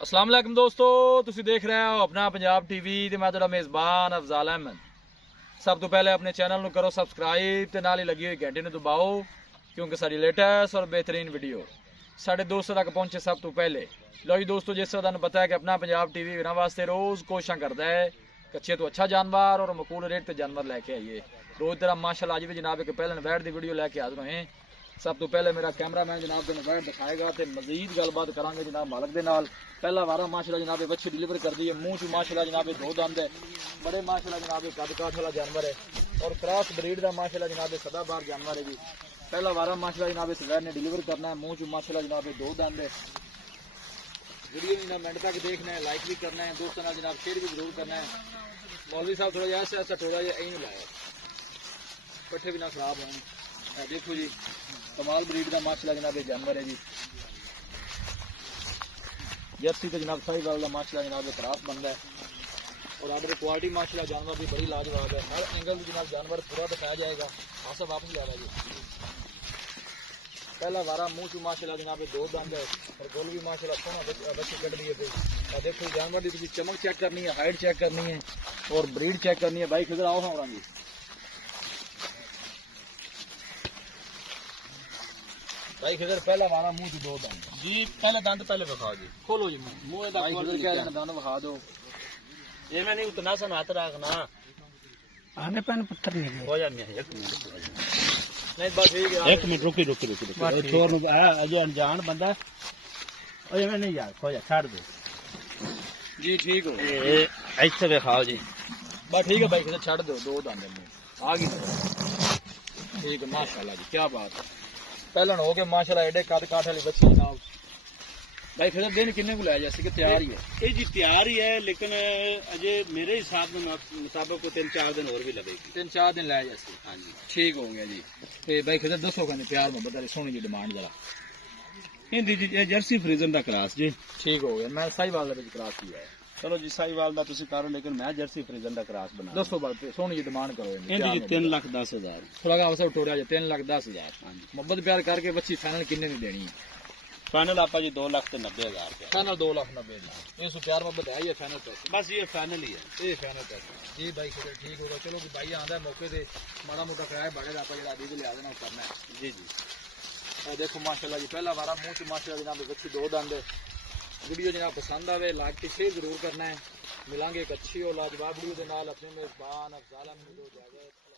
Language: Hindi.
अस्सलाम वालेकुम दोस्तों, तुसी देख रहे हो अपना पंजाब टीवी ते मैं तुहाडा मेज़बान अफजाल अहमद। सब तो पहले अपने चैनल को करो सब्सक्राइब ते नाल ही लगी हुई घंटी नूं दबाओ क्योंकि साडी लेटेस्ट और बेहतरीन वीडियो साढ़े दोस्तों तक पहुंचे सब तो पहले। लो जी दोस्तों, जिस तरह तुहानूं पता है कि अपना पंजाब टीवी वीरां वास्ते रोज़ कोशिशां करदा है कि अच्छे तो अच्छा जानवर और मकूल रेट ते जानवर लैके आइए। रोज़ तरह माशाल्लाह अज भी जनाब एक पहलन वैट की वीडियो लैके हाजिर होए। सब तो पहले मेरा कैमरामैन जनाब तेन वैट दिखाएगा तो मजीद गलबात करांगे जनाब मालक के नाल। पहला वारा माशाल्लाह जनाब बच्ची डिलीवर कर दी है, मुँह च माशाल्लाह जनाब दो दंद है, बड़े माशाल्लाह जनाब कद काठ वाला जानवर है और क्रॉस ब्रीड का माशाल्लाह जनाब सदाबहार जानवर है जी। पहला वारा माशाल्लाह जनाब इस वैट ने डिलीवर करना है, मुँह च माशाल्लाह जनाब दो दंद है। वीडियो जनाब मिनट तक देखना है, लाइक भी करना है, दोस्तों नाल जनाब शेयर भी जरूर करना है। मौलवी साहब थोड़ा जहा ऐसा थोड़ा जहा यही लाया पट्ठे भी ना खराब हों। देखो जी कमाल ब्रीड का माशाल्लाह जनाब जानवर है जी। जर्सी तो जनाब साहिवाल का माशाल्लाह जनाब क्रॉस बनता है और आर्डर क्वालिटी माशाल्लाह जानवर भी बड़ी लाजवाब है। हर एंगल में जनाब जानवर पूरा दिखाया जाएगा। आसा वापस ले रहा जी। पहला वारा मुँह चू माशाल्लाह जनाब दो दंद है और गोल भी माशाल्लाह सोना बच्चे कट दिए थे। देखो जानवर की चमक चेक करनी है, हाइट चेक करनी है और ब्रीड चेक करनी है। भाई किधर आओ हाँ जी। भाई खिदर पहला वारा मुंह दो दंद जी, पहले दंद पहले बखा जी, खोलो जी मुंह भाई खिदर क्या दंद बखा दो। ये मैं नहीं उतना सा हाथ रखना आने पैन पत्थर नहीं हो जाने एक मिनट नहीं बस ठीक है। एक मिनट रुकी रुकी रुकी रुकी छोड़ अजय अनजान बंदा ओए मैं नहीं यार हो जा छोड़ दे जी ठीक हो ए ऐसे दिखाओ जी। बस ठीक है भाई खिदर छड़ दो दो दंद मुंह आ गई ठीक है माशाल्लाह जी क्या बात है। पहलन हो गए माशाल्लाह एडे कद काठ वाली बच्ची जनाब। भाई फिर दिन किन्ने को लाया जैसे कि तैयार ही है ये जी तैयार ही है लेकिन अजय मेरे हिसाब के मुताबिक 3-4 दिन और भी लगेगी। 3-4 दिन लाया जैसे। हाँ जी ठीक हो गया जी। तो भाई खिदर दसो कहने प्यार मोहब्बत वाली सोनी जी डिमांड जरा हिंदी जी जर्सी फ्रीजन का क्रास जी। ठीक हो गया मैं साहिवाल का क्रास किया है। चलो जी साहिवाल का तुसी करो लेकिन मैं जर्सी फ्रीजन का क्रास बना दसो बात सोनी जी डिमांड करो हिंदी जी 3,10,000 थोड़ा अवसर टोड़ा जाए 3,10,000 हाँ जी मोहब्बत प्यार करके बच्ची फाइनल किन्ने नहीं देनी है। फाइनल आपा जी 2,90,000 फाइनल 2,90,000 ये प्यार मोहब्बत है ये फाइनल पैसे बस ये फाइनल ही है ये फाइनल पैसे जी भाई खिदर ठीक होगा। चलो कि भाई आंदा है मौके से माड़ा मोटा किराया बढ़ेगा आप जो अभी लिया देना करना है जी जी। देखो माशाल्लाह जी पहला वारा मुँह च माशाल्लाह जनाब बच्ची दो दंद। वीडियो जनाब पसंद आवे लाइक शेयर जरूर करना है। मिलांगे एक अच्छी और लाजवाब वीडियो के नाल। अपने मेजबान अफजाल अहमद को इजाजत।